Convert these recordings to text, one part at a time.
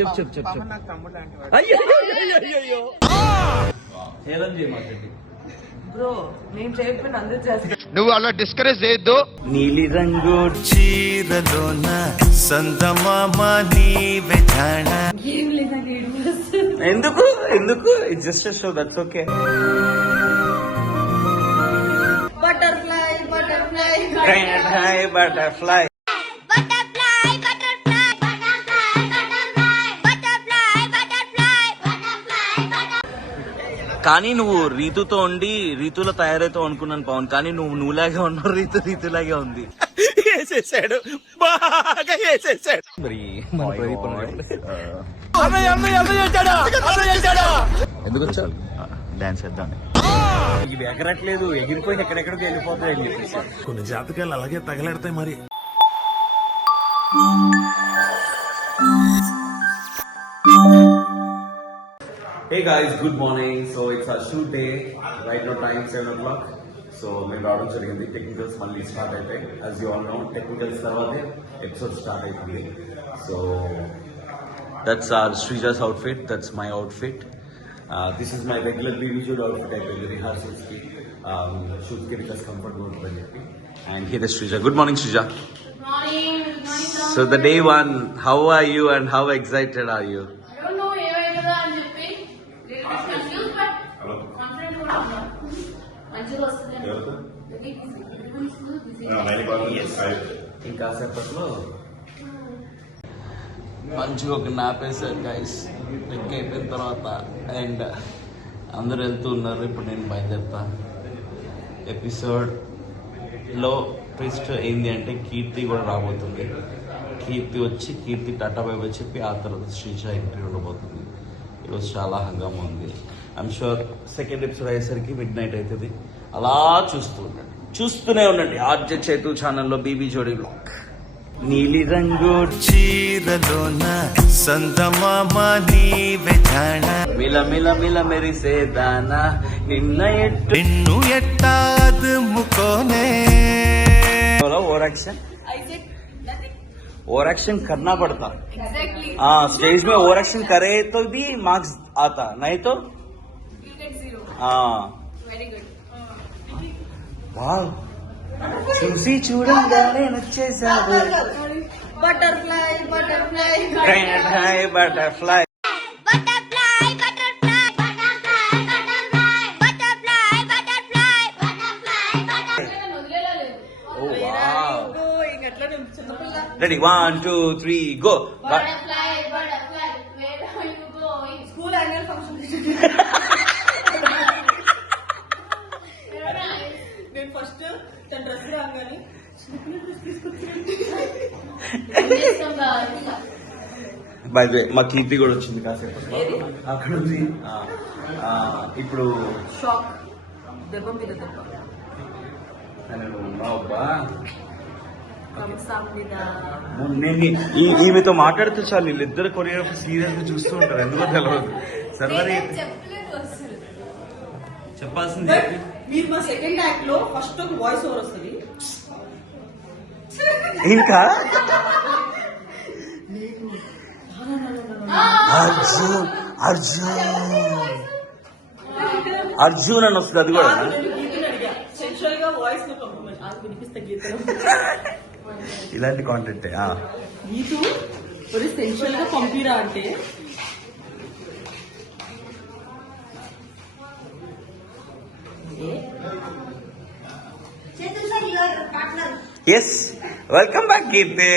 చెప్పు అయ్యో హేళన చేయమాకండి బ్రో. నేను చెప్పిన అందరూ చేస్తాను. నువ్వు అలా డిస్కరేజ్ చేయొద్దు. నీలి రంగు చీరలోన సందమామ నీవే జాణ. ఏం లేదా ఎందుకు it's just show that's okay. Butterfly butterfly butterfly కానీ నువ్వు రీతుతో ఉండి రీతులో తయారైతావు అనుకున్నాను పవన్. కానీ నువ్వులాగే ఉన్నావు, రీతులాగే ఉంది. వేసేసాడు, బాగా వేసేసాడు. మరి ఎందుకు వచ్చావు? డాన్స్ చేద్దాం. ఇవి ఎగరట్లేదు, ఎగిరిపోయి ఎక్కడెక్కడికి వెళ్ళిపోతాయి అని చెప్పేసి. కొన్ని జాతకాలు అలాగే తగలెడతాయి మరి. Hey guys, good morning. So it's our shoot day. Right now time 7 o'clock. So మేము రావడం జరిగింది. టెక్నికల్స్ మళ్ళీ స్టార్ట్ అయిపోయి. As you all know, technicals తర్వాతే ఎపిసోడ్ స్టార్ట్ అవుతుంది. So that's our Srija's outfit. That's my outfit. This is my regular BBJ outfit. I wear rehearsals ki, shoot ki because comfort zone అని చెప్పి. And here is Srija. Good morning, Srija. Good morning. So the day one, how are you and how excited are you? ఇంకా సేపట్లో మంచిగా ఒక నాపేసారు guys. లెక్క అయిపోయిన తర్వాత and అందరు వెళ్తూ ఉన్నారు. ఇప్పుడు నేను బయలుదేరుతా. ఎపిసోడ్లో ట్విస్ట్ ఏంటి అంటే కీర్తి కూడా రాబోతుంది. కీర్తి టాటా బై బై చెప్పి ఆ తర్వాత శ్రీజ ఎంట్రీ ఉండబోతుంది. ఈరోజు చాలా హంగామా ఉంది. ఐఎమ్ షూర్ సెకండ్ ఎపిసోడ్ అయ్యేసరికి మిడ్ నైట్ అవుతుంది. అలా చూస్తూనే ఉండండి ఆర్జే చేతు ఛానల్లో బీబీ జోడీ బ్లాగ్. నీలి రంగు చీరలోన సందమామ నీవే జాణ. మిల మిల మిల మెరిసే దానా నిన్ను ఎట్టాదు ముకోనే. ओवर एक्शन करना पड़ता. हाँ, स्टेज में ओवर एक्शन करे तो भी मार्क्स आता, नहीं तो हाँ. वाह, చూసి చూడంగానే నచ్చేసావు. Butterfly butterfly butterfly Ready, 1, 2, 3, go. Butterfly, where are you going? School annual function. నేను ఫస్ట్ తన డ్రెస్ రాగానే బై ద వే మా కీర్తి కూడా వచ్చింది కాసేపు అక్కడ ఉంది. ఇప్పుడు షాక్ దెబ్బ మీద దెబ్బ. ఈమెతో మాట్లాడితే చాలు వీళ్ళిద్దరు కొరియోగ్రఫీ సీరియస్ గా చూస్తూ ఉంటారు. ఎందుకో తెలియదు. సర్వర్ చెప్పాల్సింది మీరు మా సెకండ్ యాక్ట్ లో ఫస్ట్ ఒక వాయిస్ ఓవర్ వస్తుంది. ఇంకా అర్జున్ అని వస్తుంది. అది కూడా ఇలాంటి కాంటెంట్ గీతు సెన్షువల్ గా పంపిరా అంటే ఎస్. వెల్కమ్ బ్యాక్ కీర్తి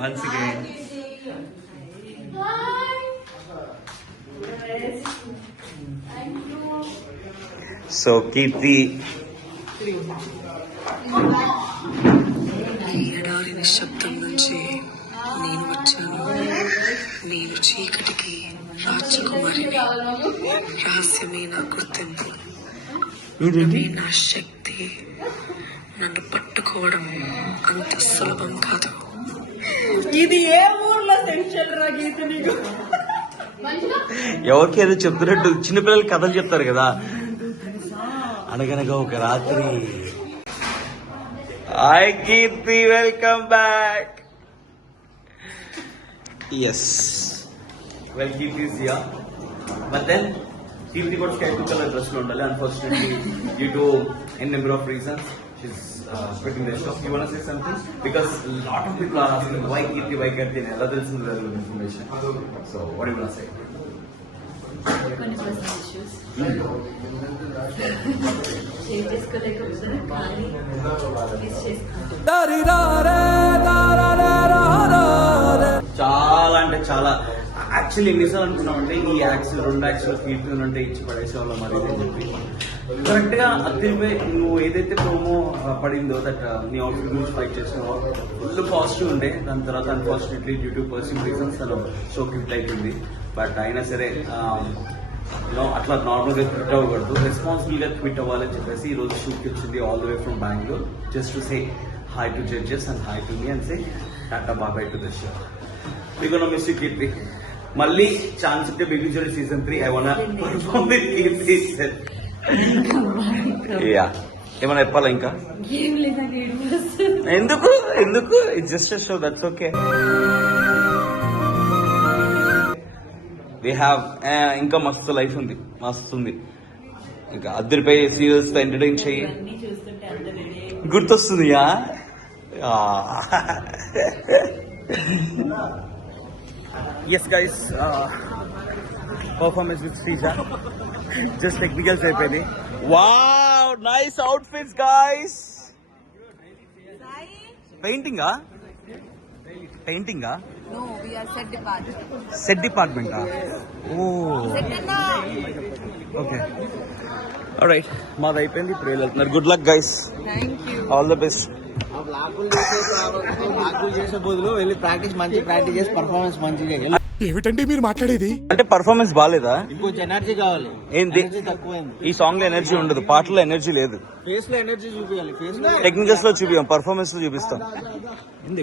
వన్స్ అగైన్. సో కీర్తి ఎడారి నిశ్శబ్దం నుంచి నేను వచ్చాను. నేను చీకటికి రాజకుమారిని. రహస్యమే నా గుర్తింపు, నా శక్తి. నన్ను పట్టుకోవడం అంత సులభం కాదు. ఇది ఏ ఊర్లో సెన్షన్ రా గీత నీకు? ఎవరికి ఏదో చెప్తున్నట్టు చిన్నపిల్లలకి కథలు చెప్తారు కదా. అనగనగా ఒక రాత్రి. Hi Keerti, welcome back. Yes. Well, Keerti is here. But then, Keerti got sky blue color dress lo undali. Unfortunately, due to a number of reasons, she's quitting the show. You wanna say something? Because a lot of people are asking why Keerti, why Keerti, and all this information. So, what do you wanna say? కొన్ని personal issues share చేసుకోలేకపోతున్నా కానీ miss చేసుకుంటాను. చాలా అంటే చాలా actually ఎన్నిసార్లు అనుకున్నామంటే ఈ axle 2 axle కీర్తి ఉంటే ఇచ్చి పడేసేవాళ్ళం మరి అని చెప్పి కరెక్ట్ గా అద్దరిపై నువ్వు ఏదైతే ప్రోమో పడిందో దట్ నీ అవుట్ఫిట్ గురించి ఫైట్ చేసినావో ఫుల్ పాజిటివ్ ఉండే. దాని తర్వాత unfortunately due to personal reasons తను షో క్విట్ అయిపోయింది. బట్ అయినా సరే అట్లా నార్మల్ గా క్విట్ అవ్వకూడదు, రెస్పాన్సిబుల్ గా క్విట్ అవ్వాలని చెప్పేసి ఈ రోజు షూట్కి వచ్చింది all the way from Bengaluru just to say hi to judges and hi to me and say tata bye bye to the show. We're gonna miss you, Keerti. మళ్ళీ ఛాన్స్ ఇస్తే Bigg Jodi season 3 I want perform with Keerti. Yeah ఏమైనా చెప్పాలా ఇంకా? ఏం లేదా ఎందుకు it's just a show, that's okay. We have ఇంకా మస్తు లైఫ్ ఉంది, మస్తుంది. ఇంకా అద్దరిపై సీరియల్స్ తో ఎంటర్టైన్ చెయ్యి. అన్ని చూస్తుంటే అంత రెడీ గుర్తొస్తుందియా? Yes guys, performance with Sreeja just technicals అయిపోయింది. Wow, nice outfits guys. పెయింటింగా? No, we are set department. Set డిపార్ట్మెంటా? Oh okay, alright. మాది అయిపోయింది, ఇప్పుడు వెళ్తున్నారు. Good luck guys, all the best. చేసే బదులు వెళ్ళి ప్రాక్టీస్ చేసి పర్ఫార్మెన్స్ మంచిగా. ఏమిటండి మీరు మాట్లాడేది? అంటే పర్ఫార్మెన్స్ బాగాలేదా? ఇంకొంచెం ఎనర్జీ కావాలి. ఏంటి ఎనర్జీ తక్కువైంది. ఈ సాంగ్ లో ఎనర్జీ ఉండదు, పాటలో ఎనర్జీ లేదు. ఫేస్ లో ఎనర్జీ చూపించాలి. ఫేస్ లో టెక్నికల్స్ లో చూపిస్తాం, పర్ఫార్మెన్స్ లో చూపిస్తాం.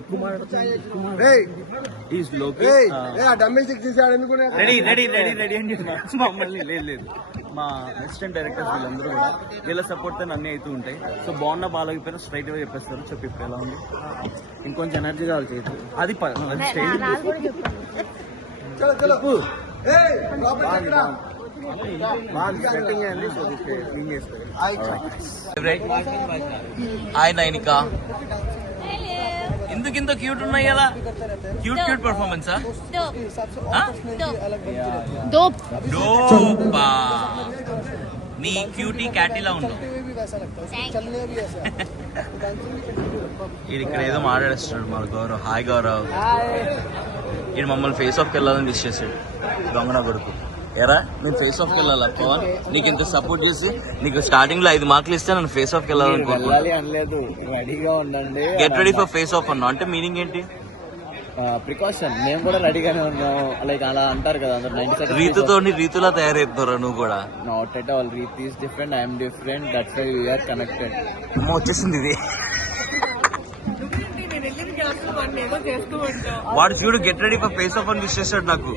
ఎక్కువ రెడీ అని చెప్పి మమ్మల్ని లేదు మా అసిస్టెంట్ డైరెక్టర్స్ వీళ్ళందరూ కూడా వీళ్ళ సపోర్ట్ తో అన్ని అవుతూ ఉంటాయి. సో బాగున్నా బాగాలేకపోయినా స్ట్రైట్ గా చెప్పేస్తారు. చెప్పి ఇప్పుడు ఎలా ఉంది? ఇంకొంచెం ఎనర్జీ కావాలి చేతి. అది స్టైల్. సెట్టింగ్ అయ్యింది. సో క్లీన్ చేస్తారు. హాయ్ నైనిక, ఎందుకింత క్యూట్ ఉన్నాయి కదా? Cute performance. నీ క్యూటీ క్యాటీలా ఉండవు. ఇక్కడ ఏదో మాట్లాడేస్తున్నాడు మన గౌరవ్. హాయ్ గౌరవ్. ఇది మమ్మల్ని ఫేస్ ఆఫ్కి వెళ్ళాలని విష్ చేశాడు. దొంగన కొడుకు. ఎరా నేను ఫేస్ ఆఫ్కి వెళ్ళాలా పవన్? నీకు ఇంత సపోర్ట్ చేసి నీకు స్టార్టింగ్ లో 5 మార్కులు ఇస్తే నన్ను ఫేస్ ఆఫ్కి వెళ్ళాలనుకోవాలి. అనలేదు, రెడీగా ఉండండి. Get ready for face of అన్నా అంటే మీనింగ్ ఏంటి? ప్రికాషన్. మేము కూడా రెడీగానే ఉన్నాము. లైక్ అలా అంటారు కదా అందరు. 90 seconds రీతుతో రీతులా తయారవుతున్నారా నువ్వు కూడా? Not at all. Reeth is different, I'm different. That's why we're connected. అమ్మ వచ్చేసింది ఇది. వాడు చూడు get ready for face off అని విష్ చేశాడు నాకు.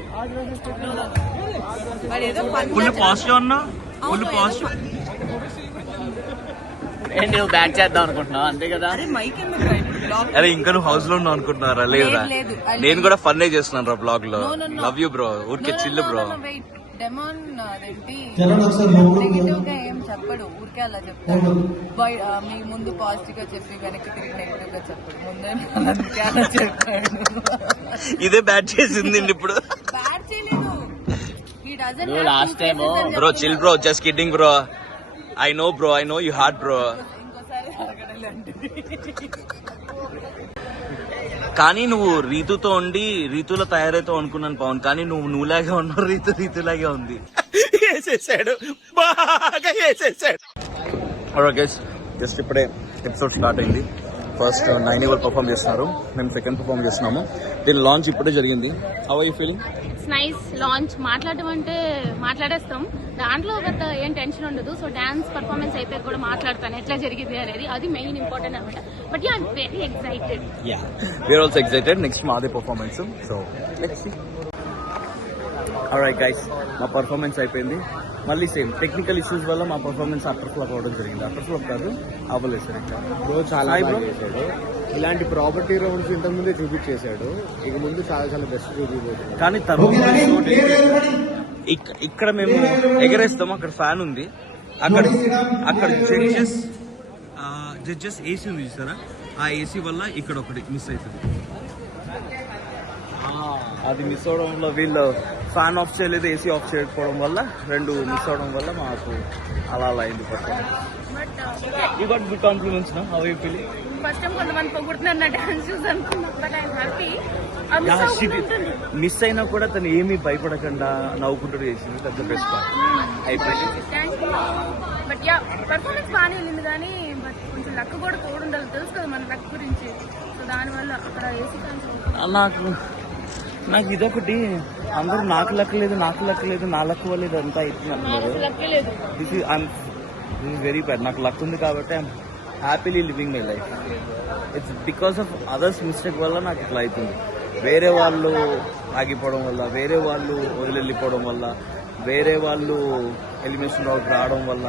ఫుల్ పాజిటివ్ అన్నా, ఫుల్ పాజిటివ్. ఏంటి నువ్వు బ్యాక్ చేద్దాం అనుకుంటున్నావు అంతే కదా? అరే ఇంకా నువ్వు హౌస్ లో ఉన్నావు అనుకుంటున్నారా? లేదా, నేను కూడా ఫన్ చేస్తున్నాను రా బ్లాగ్ లో. లవ్ యూ బ్రో, ఊరికే చిల్లు బ్రో. డెమాన్ నెగిటివ్ గా ఏం చెప్పడు, ఊరికే అలా చెప్తాడు. మీ ముందు పాజిటివ్ గా చెప్పి వెనక్కి తిరిగి నెగిటివ్ గా చెప్పడు. ముందే అలా చెప్తాడు. ఇదే బ్యాట్ చేసింది ఇప్పుడు. బ్యాడ్ చేయలేదు. He doesn't have last time bro chill bro, just kidding bro. I know you heart bro. ఇంకోసారి అడగడాలంటే కానీ నువ్వు రీతుతో ఉండి రీతులో తయారైతావు అనుకున్నాను పవన్. కానీ నువ్వులాగే ఉన్నావు, రీతులాగే ఉంది. వేసేసాడు, బాగా వేసేసాడు. జస్ట్ ఇప్పుడే ఎపిసోడ్ స్టార్ట్ అయింది. ఫస్ట్ 9 వాళ్ళు పర్ఫామ్ చేస్తున్నారు, మేము సెకండ్ పర్ఫామ్ చేస్తున్నాము. దీని లాంచ్ ఇప్పుడే జరిగింది. How are you feeling? It's nice launch. మాట్లాడడం అంటే మాట్లాడేస్తాం, దాంట్లో పెద్ద ఏం టెన్షన్ ఉండదు. సో డాన్స్ పర్ఫార్మెన్స్ అయితే కూడా మాట్లాడతాను ఎట్లా జరిగింది అనేది, అది మెయిన్ ఇంపార్టెంట్ అనమాట. But you I'm very excited. We're also excited. Next మాదే performance. So let's see. Alright guys, మా పర్ఫార్మెన్స్ అయిపోయింది. మళ్ళీ సేమ్ టెక్నికల్ ఇష్యూస్ వల్ల మా పర్ఫార్మెన్స్ అటర్ ఫ్లాప్ అవ్వడం జరిగింది. అటర్ ఫ్లాప్ కాదు, అవ్వలేదు సార్. ఇంకా బ్రో చాలా బాగా చేశాడు. ఇలాంటి ప్రాపర్టీ రౌండ్స్ ఇంతకు ముందే చూపించేశాడు. ఇక ముందు చాలా చాలా బెస్ట్ చూపించబోతుంది. కానీ తర్వాత ఇక్కడ మేము ఎగరేస్తాము. అక్కడ ఫ్యాన్ ఉంది. అక్కడ జడ్జెస్ ఏసీ ఉంది చూసారా, ఆ ఏసీ వల్ల ఇక్కడ ఒకటి మిస్ అవుతుంది. అది మిస్ అవడం వల్ల వీళ్ళు ఫ్యాన్ ఆఫ్ చేయలేదు, ఏసీ ఆఫ్ చేయకపోవడం వల్ల రెండు మిస్ అవడం వల్ల మాకు అలా అయింది. యూ గాట్ గుడ్ కాంప్లిమెంట్స్ నా, how you feeling? First time కొంతమంది పొగుడుతున్నారు నా డాన్స్ చూసి అనుకున్నాను, బట్ ఐఎమ్ హ్యాపీ. మిస్ అయినా కూడా తను ఏమీ భయపడకుండా నవ్వుకుంటూ చేసింది. That's the best part. అయిపోయింది. బట్ యా, పర్ఫార్మెన్స్ బాగానే వెళ్ళింది, కానీ బట్ కొంచెం లక్ కూడా తోడుండాలి. తెలుసు కదా మన లక్ గురించి. సో దానివల్ల అక్కడ ఏసీ నాకు ఇదొకటి, అందరూ నాకు లక్కలేదు నా లక్ వల్ల అంతా లక్కే లేదు. This is very bad. నాకు లక్ ఉంది కాబట్టి I'm happily living my life. It's because of others mistake వల్ల నాకు ఇట్లా అవుతుంది. వేరే వాళ్ళు ఆగిపోవడం వల్ల, వేరే వాళ్ళు వదిలిపోవడం వల్ల, వేరే వాళ్ళు ఎలిమినేషన్ రౌండ్ రావడం వల్ల,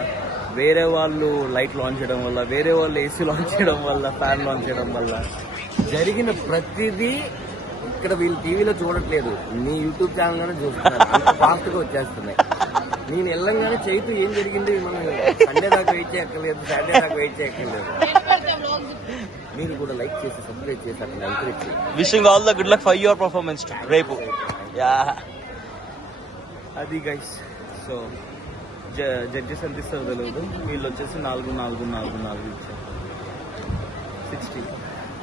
వేరే వాళ్ళు లైట్ లాంచ్ చేయడం వల్ల, వేరే వాళ్ళు ఏసీ లాంచ్ చేయడం వల్ల, ఫ్యాన్ లాంచ్ చేయడం వల్ల జరిగిన ప్రతిదీ ఇక్కడ వీళ్ళు టీవీలో చూడట్లేదు, నీ యూట్యూబ్ ఛానల్ గానే చూస్తున్నారు. ఫాస్ట్ గా వచ్చేస్తున్నాయి. నేను వెళ్ళంగానే చైతు ఏం జరిగింది, మనం సండే దాకా వెయిట్ చేయక్కర్లేదు, సాటర్డే దాకా వెయిట్ చేయక్కర్లేదు. మీరు కూడా లైక్ చేసి సబ్స్క్రైబ్ చేసి అక్కడ ఎంకరేజ్ చేయండి. Wishing all the good luck for your performance రేపు. యా, అది గైస్. సో జడ్జెస్ ఎంత ఇస్తారో తెలియదు. వీళ్ళు వచ్చేసి 4 ఇచ్చారు. 60.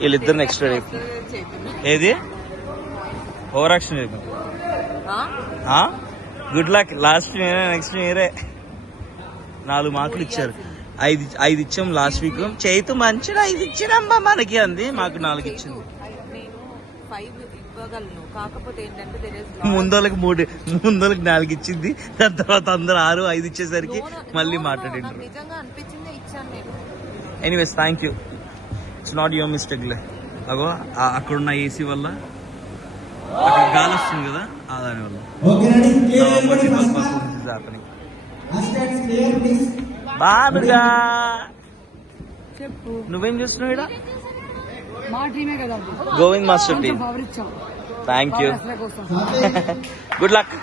వీళ్ళిద్దరు నెక్స్ట్ రేపు. ఏది ఓవర్ యాక్షన్ రేపు. Good luck. లాస్ట్ నెక్స్ట్ ఇయరే 4 మార్కులు ఇచ్చారు. 5 ఇచ్చాం లాస్ట్ వీక్. చేతు మంచిగా 5 ఇచ్చినమ్మా మనకి అంది, మాకు 4 ఇచ్చింది. ముందోళ్ళకి 4 ఇచ్చింది. దాని తర్వాత అందరు 6, 5 ఇచ్చేసరికి మళ్ళీ మాట్లాడిండ్రు. Anyways, thank you. It's not your mistake లే. అగో అక్కడున్న ఏసీ వల్ల అక్కడ గాలి వస్తుంది కదా, దాని వల్ల. బాగా నువ్వేం చేస్తున్నావు ఇక్కడ? Govind master team. Thank you. Good luck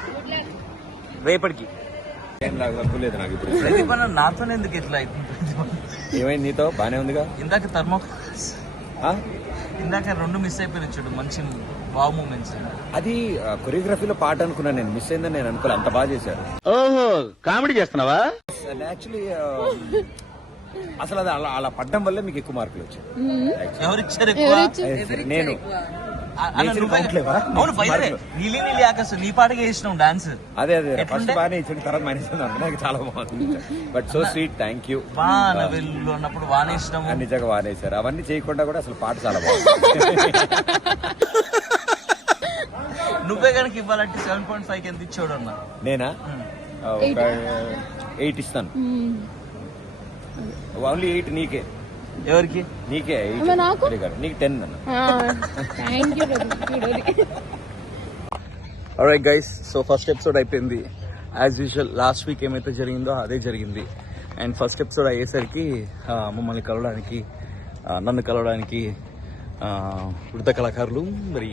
రేపటికి. ఏం లేదు నాకు ఇప్పుడు. ప్రదీప్ అన్న నాతోనే ఎందుకు ఎట్లా అవుతుంది? ఏమైంది నీతో? బానే ఉందిగా. ఇందాక ఇందాక 2 మిస్ అయిపోయినాయి చూడు, మంచి వావ్ మూమెంట్స్. అది కొరియోగ్రఫీలో పాట అనుకున్నాను నేను. మిస్ అయిందని నేను అనుకోలే, అంత బాగా చేశారు. ఓహో, కామెడీ చేస్తున్నావా? యాక్చువల్లీ అసలు అది అలా పడ్డం వల్లే మీకు ఎక్కువ మార్కులు వచ్చాయి. ఎవరిచ్చారు? నేను అవును, నీలి ఆకాశం నీ పాటగా చేసినావు డాన్స్. అదే ఫస్ట్ బాగానే ఇచ్చిన తర్వాత మైనస్ నాకు చాలా బాగుంది. But so sweet, thank you. వానవిల్లు అన్నప్పుడు వానేసినాము. నిజంగా వానేశారు. అవన్నీ చేయకుండా కూడా అసలు పాట చాలా బాగుంది. నువ్వే కనుక ఇవ్వాలంటే 7.5 ఎంత ఇచ్చాడు అన్న? నేనా ఒక 8 ఇస్తాను. ఓన్లీ 8 నీకే. ఎవరికి? నీకే 8. నీకు 10 అన్న. Alright guys, so first episode అయిపోయింది. యాజ్ యూజువల్ లాస్ట్ వీక్ ఏమైతే జరిగిందో అదే జరిగింది. అండ్ ఫస్ట్ ఎపిసోడ్ అయ్యేసరికి మమ్మల్ని కలవడానికి, నన్ను కలవడానికి వృద్ధ కళాకారులు మరి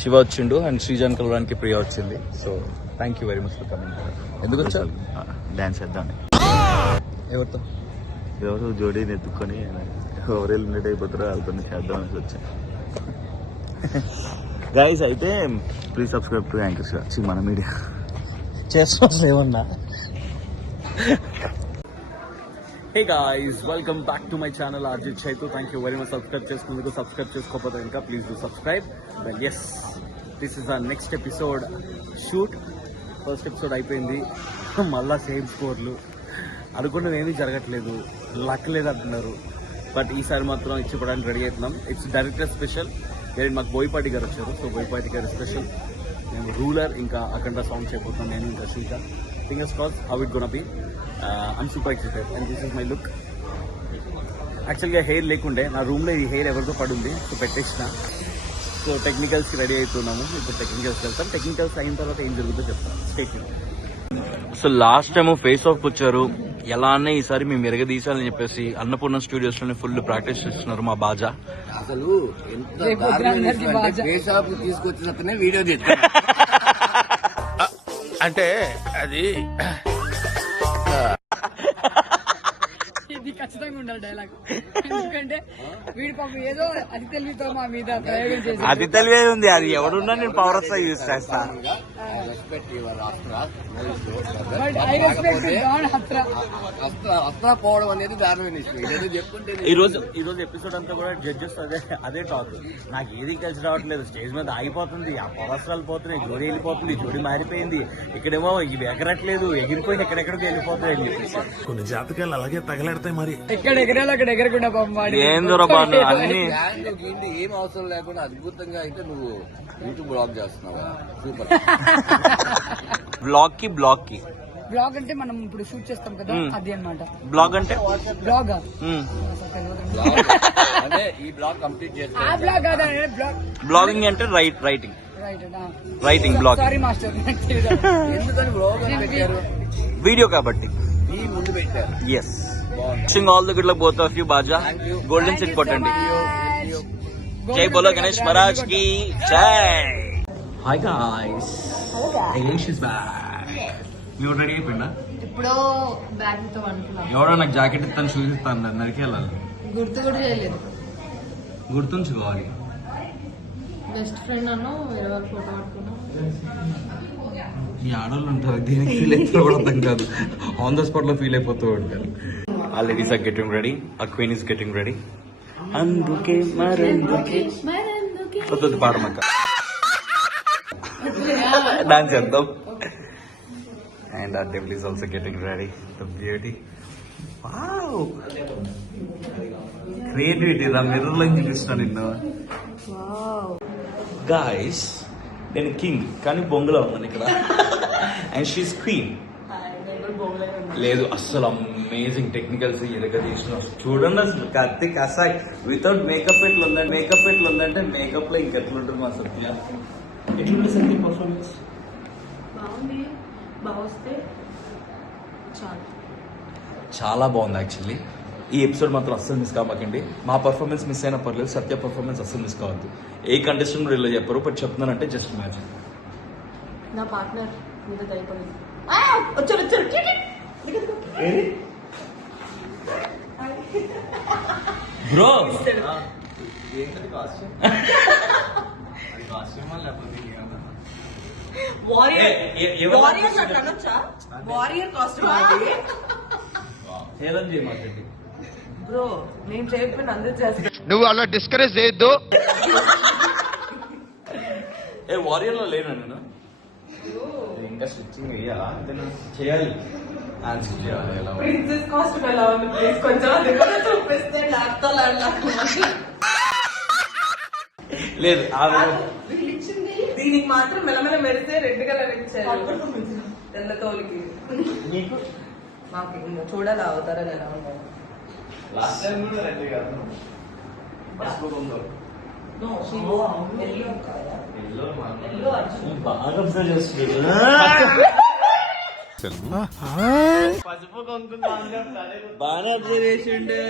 శివ వచ్చిండు అండ్ శ్రీజాన్ కలవడానికి ప్రియ వచ్చింది. So thank you very much for coming. ఎందుకు వచ్చారు? డాన్స్ చేద్దాం. ఎవరితో? ఎవరు జోడీని ఎత్తుకొని ఎవరు ఎలిమినేట్ అయిపోతారో వాళ్ళతో చేద్దామని వచ్చాను. గైస్, అయితే ప్లీజ్ సబ్స్క్రైబ్ టు యాంకర్స్ మన మీడియా. చేస్తున్నా ఏమన్నా? Hey guys, welcome back to my channel Arjit Chaitu. Thank you very much subscribe చేసుకున్నందుకు. సబ్స్క్రైబ్ చేసుకోకపోతే ఇంకా please do subscribe. Well yes, this is our next episode shoot. First episode అయిపోయింది, మళ్ళా same స్కోర్లు. అనుకున్నది ఏమీ జరగట్లేదు, లక్ లేదు అంటున్నారు. బట్ ఈసారి మాత్రం ఇచ్చిపోవడానికి రెడీ అవుతున్నాం. It's director special. మాకు బోయపాటి గారు వచ్చారు. సో బోయపాటి గారు స్పెషల్. మేము రూలర్ ఇంకా అఖండ సాంగ్స్ అయిపోతున్నాం. నేను ఇంకా Sreeka. Fingers cross how it gonna be. I'm super excited and this is my look. యాక్చువల్గా హెయిర్ లేకుండే నా రూమ్లో ఈ హెయిర్ ఎవరితో పడుంది, సో పెట్టేసిన. సో టెక్నికల్స్ కి రెడీ అవుతున్నాము. ఇప్పుడు టెక్నికల్స్ వెళ్తాం. టెక్నికల్స్ అయిన తర్వాత ఏం జరుగుతుందో చెప్తాం. Stay tune. So last time face of వచ్చారు, ఎలా అన్నా ఈసారి మేము ఎరగదీసాలని చెప్పేసి అన్నపూర్ణ స్టూడియోస్ లోనే ఫుల్ ప్రాక్టీస్ చేస్తున్నారు మా బాజా. అసలు ఎంత దారుణమైన విషయం అంటే పేషాపు తీసుకొచ్చినతనే వీడియో తీసుకున్నా. అంటే అది ఇది ఖచ్చితంగా ఉండాలి డైలాగ్. ఎందుకంటే వీడి పాపం ఏదో అతి తెలివితో మా మీద ప్రయోగం చేసి అది తెలివే ఉంది, అది ఎవడున్నా నేను పవర్ వస్తా యూజ్ చేస్తా. బట్ ఐ రెస్పెక్ట్ గాడ్ హత్ర. అస్త్రా పోవడం అనేది దారుణమైన విషయం. ఇదేదో చెప్పుకుంటే ఈ రోజు ఎపిసోడ్ అంతా కూడా జడ్జెస్ అదే టాక్. నాకు ఏది కలిసి రావట్లేదు, స్టేజ్ మీద ఆగిపోతుంది, ఆ పవస్రాలు పోతున్నాయి, జోడి వెళ్ళిపోతుంది, జోడి మారిపోయింది, ఇక్కడేమో ఇవి ఎగరట్లేదు, ఎగిరిపోయి ఎక్కడెక్కడికి వెళ్ళిపోతున్నాయి అని చెప్పేసి. కొన్ని జాతకాలు అలాగే తగలెడతాయి మరి. ఎక్కడ ఎగరేలో అక్కడ ఎగరకుండా పాపం వాడి ఏందో బాను అన్ని బ్యాండ్ గిండి ఏం అవసరం లేకుండా అద్భుతంగా అయితే నువ్వు యూట్యూబ్ బ్లాగ్ చేస్తున్నావు. సూపర్. బ్లాగ్ కి బ్లాగ్ అంటే మనం ఇప్పుడు షూట్ చేస్తాం కదా, అది అన్నమాట. బ్లాగ్ అంటే బ్లాగ్ అంటే ఈ బ్లాగ్ కంప్లీట్ చేస్తా. ఆ బ్లాగ్ కాదా, బ్లాగ్ బ్లాగింగ్ అంటే రైటింగ్ బ్లాగ్. Sorry master. ఎందుకని బ్లాగ్ అని పెట్టారు? వీడియో కాబట్టి ఈ ముందు పెట్టారు. Yes. Wishing all the good luck both of you. బాజా గోల్డెన్ సెట్ కొట్టండి. జై బోలో గణేష్ మహారాజ్ కి జై. Hi guys, Ganesh is back. మీరు రెడీ అయిపోయిందా? ఇప్పుడు బ్యాగ్ తో అనుకున్నాం. ఎవడో నాకు జాకెట్ ఇస్తాను, షూస్ ఇస్తాను, నరికి వెళ్ళాలి. గుర్తు కూడా చేయలేదు. గుర్తుంచుకోవాలి. బెస్ట్ ఫ్రెండ్ అను 20 ఫోటో పట్టుకున్నాం. ఈ ఆడవాళ్ళు ఉంటారు, దీనికి ఫీల్ అవుతారు కూడా అర్థం కాదు. ఆన్ ద స్పాట్ లో ఫీల్ అయిపోతూ ఉంటారు. All ladies are getting ready, ఆ క్వీన్ ఇస్ గెటింగ్ రెడీ. అందుకే మరందుకే కొత్తది పాడమక్క డాన్స్ చేద్దాం. అండ్ ఆ devil is also getting ready. The beauty, wow, creativity రా. మిర్రర్ లో చూపిస్తున్నా నిన్ను. గాయ్స్, నేను కింగ్ కానీ బొంగులో ఉన్నాను ఇక్కడ. And she's queen. లేదు అస్సలు అమేజింగ్ టెక్నికల్స్ ఎరగదీసిన. చూడండి అసలు కార్తిక్ అసాయ్ వితౌట్ మేకప్ ఎట్లా ఉందంటే, మేకప్ లో ఇంకెట్లుంటుంది మా సత్య. ఎట్లుంటుంది సత్య పర్ఫార్మెన్స్? బాగుంది, బాగొస్తే చాలు. చాలా బాగుంది యాక్చువల్లీ. ఈ ఎపిసోడ్ మాత్రం అస్సలు మిస్ కామాకండి. మా పర్ఫార్మెన్స్ మిస్ అయినా పర్లేదు, సత్య పర్ఫార్మెన్స్ అస్సలు మిస్ కావద్దు. ఏ కంటెస్టెంట్ కూడా ఇలా చెప్పరు, బట్ చెప్తున్నానంటే జస్ట్ ఇమాజిన్. నా పార్ట్నర్ మీద దయపడింది. బ్రో హేళన చేయమాకండి బ్రో, నేను చెప్పిన అందరూ చేస్తాను. నువ్వు అలా డిస్కరేజ్ చేయొద్దు. ఏ వారియర్ లో లేనా నేను? ఇంకా స్టిచ్చింగ్ వేయాలా? చేయాలి, హ్యాండ్స్ చేయాలి. ఎలా ప్రిన్సెస్ కాస్ట్యూమ్ ఎలా ఉంది ప్లీజ్ కొంచెం అది కూడా చూపిస్తే ల్యాప్టాప్ లేదు దీనికి మాత్రం మెల్లమెల్ల మెరిస్తే రెడ్ కలర్ ఇచ్చారు తెల్ల తోలికి. నీకు మాకు ఇంకా చూడాలి అవుతారని ఎలా ఉన్నారు. లాస్ట్ టైం కూడా రెడీ కాదు, పసుపు కొందరు బాగా అబ్జర్వ్ చేస్తున్నాడు. పసుపు కొంకు బాగా అబ్జర్వ్ చేసిండు.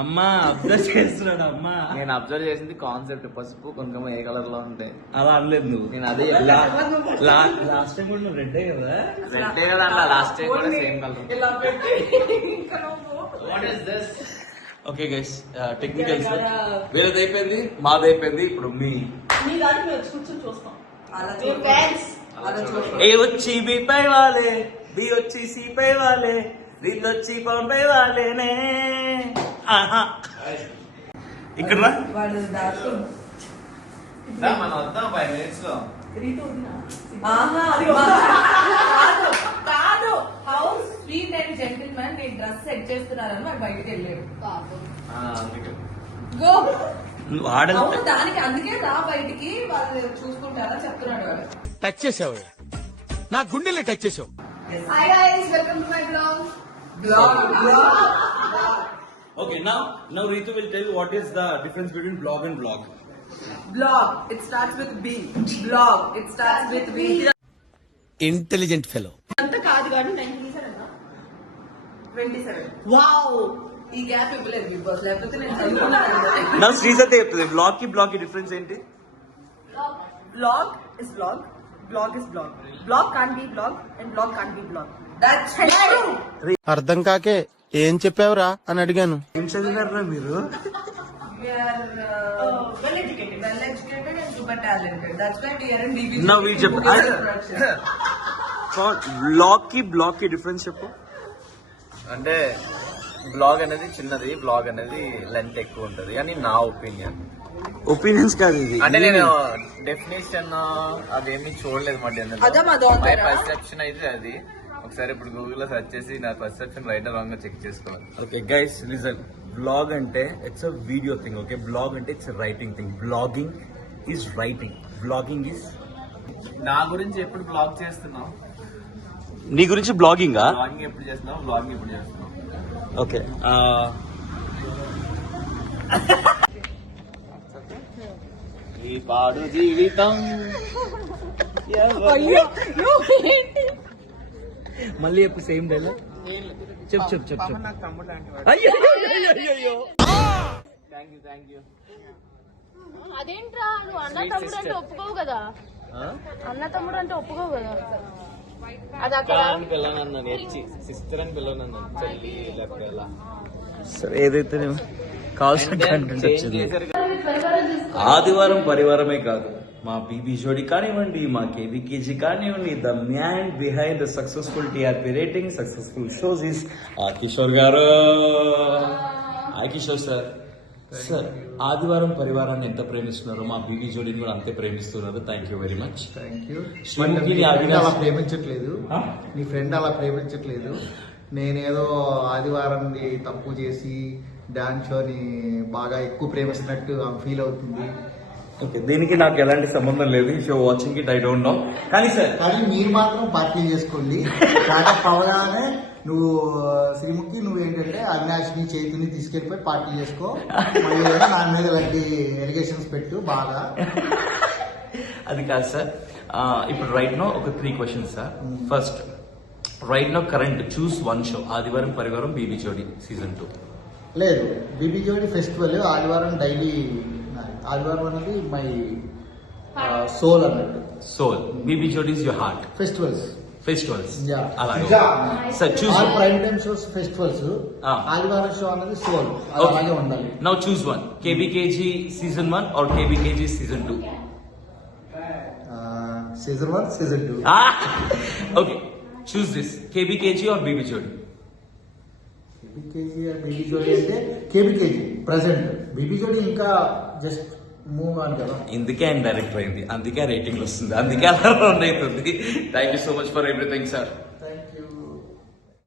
అమ్మా అబ్జర్వ్ చేస్తున్నాడు. అమ్మా నేను అబ్జర్వ్ చేసింది కాన్సెప్ట్, పసుపు కుంకుమ ఏ కలర్ లో ఉంటాయి అలా అనలేదు నువ్వు. నేను అదే లాస్ట్ టైం కూడా నువ్వు రెడ్డే కదా. రెడ్డే కదా అన్న, లాస్ట్ టైం కూడా సేమ్ కలర్. ఇలా పెట్టి ఇంకా ఓకే గైస్, టెక్నికల్స్ వీళ్ళది అయిపోయింది, మాది అయిపోయింది. ఇప్పుడు మీ దాంట్లో మేము కూర్చొని చూస్తాం. ఏ వచ్చి బి పై వాలే, బి వచ్చి సి పై వాలే, రీత్ వచ్చి పవన్ పై వాలేనే. ఇక్కడ వాడు దాంట్లో మనం వద్దాం 5 minutes లో. కాదు హౌస్ స్వీట్ అండ్ జెంటిల్మెన్ నీ డ్రెస్ సెట్ చేస్తున్నారని వాడు బయటకు వెళ్ళాడు. గో నువ్వు ఆడదు. దానికి అందుకే రా బయటికి, వాళ్ళు చూసుకుంటారా చెప్తున్నాడు వాడు. టచ్ చేసావు, నా గుండెల్ని టచ్ చేసావు. Hi guys, welcome to my blog. Okay, now Ritu will tell what is the difference between blog and vlog. Blog, it starts with B. Blog, it starts with B. Intelligent fellow. అంత కాదు కానీ 97 27. Wow ఈ gap ఇవ్వలేదు big boss, లేకపోతే నేను చదువుకున్నాను. Now శ్రీజతే చెప్తుంది vlog కి difference ఏంటి? Blog is blog, blog is blog, blog can be blog and blog can be blog. That's true. అర్థం కాకే ఏం చెప్పావురా అని అడిగాను. ఏం చదివారా మీరు? We are well educated and super talented. That's why we are in BBG. Now we just vlog కి difference చెప్పు. అంటే బ్లాగ్ అనేది చిన్నది, బ్లాగ్ అనేది లెంత్ ఎక్కువ ఉంటది అని నా ఒపీనియన్. ఒపీనియన్స్ కాదు ఇది. అంటే నేను డెఫినేషన్ అదేమి చూడలేదు మై పర్సెప్షన్ అయితే అది. ఒకసారి ఇప్పుడు గూగుల్ లో సెర్చ్ చేసి నా పర్సెప్షన్ రైట్ రాంగ్ గా చెక్ చేసుకోవాలి. ఓకే గైస్ లిజన్, బ్లాగ్ అంటే it's a video thing. Okay, blog అంటే it's writing thing. Blogging is writing, blogging is. నా గురించి ఎప్పుడు బ్లాగ్ చేస్తున్నావు? నీ గురించి బ్లాగింగా? బ్లాగింగ్ ఎప్పుడు చేస్తున్నావు? బ్లాగింగ్ ఎప్పుడు చేస్తున్నావు? ఓకే, ఈ పాడు జీవితం మళ్ళీ ఎప్పుడు సేమ్ డైలాగ్ చెప్పు. అదేంట్రా నువ్వు అన్న తమ్ముడు అంటే ఒప్పుకోవు కదా, అన్న తమ్ముడు అంటే ఒప్పుకోవు కదా. అది అక్కడ పిల్లనన్నాను, సిస్టర్ అని పిల్లనన్నాను, చెల్లి లేకపోతే ఎలా. సరే ఏదైతే కావాల్సిన కంటెంట్ వచ్చింది. ఆదివారం పరివారమే కాదు, మా బీబీ జోడి కానివ్వండి, మా కేబీకేజీ కానివ్వండి, the man behind the successful TRP rating, successful shows is Kishore గారు. Hi Kishore sir. సార్, ఆదివారం పరివారాన్ని ఎంత ప్రేమిస్తున్నారో మా బీబీ జోడిని కూడా అంతే ప్రేమిస్తున్నారు. Thank you very much. Thank you. Sreemukhi అలా ప్రేమించట్లేదు, నీ ఫ్రెండ్ అలా ప్రేమించట్లేదు. నేనేదో ఆదివారం తప్పు చేసి డాన్స్ షోని బాగా ఎక్కువ ప్రేమిస్తున్నట్టు ఆమె ఫీల్ అవుతుంది. ఓకే, దీనికి నాకు ఎలాంటి సంబంధం లేదు. ఈ show watching it I don't know. కానీ సార్, కానీ మీరు మాత్రం పార్టీ చేసుకోండి. స్టార్ట్అప్ అవగానే నువ్వు శ్రీముఖి నువ్వేంటంటే అవినాష్ని చైతుని తీసుకెళ్ళిపోయి పార్టీ చేసుకో. మళ్ళీ నా మీద ఇలాంటి ఎలిగేషన్స్ పెట్టు బాగా. అది కాదు సార్. ఇప్పుడు రైట్ నో ఒక 3 questions sir. First, right no current choose 1 show, ఆదివారం పరివారం బీబీ జోడి సీజన్ 2. లేదు, బీబీ జోడి ఫెస్టివల్ ఆదివారం డైలీ. ఆదివారం అనేది మై సోల్ అన్నట్టు. Soul, BB Jodi is your heart. Festivals అలాగే sir. Choose prime time shows festivals, ఆదివారం షో అనేది సోల్, అలాగే ఉండాలి. Now choose 1, KBKG season 1 or KBKG season 2. Season 1, season 2. Okay, choose this, KBKG or BB Jodi. KBKG BB జోడి అంటే కేబీకేజీ present, BB జోడి ఇంకా just move అని కదా. ఇందుకే ఆయన డైరెక్టర్ అయింది, అందుకే రేటింగ్ వస్తుంది, అందుకే అలా రన్ అవుతుంది. Thank you so much for everything sir.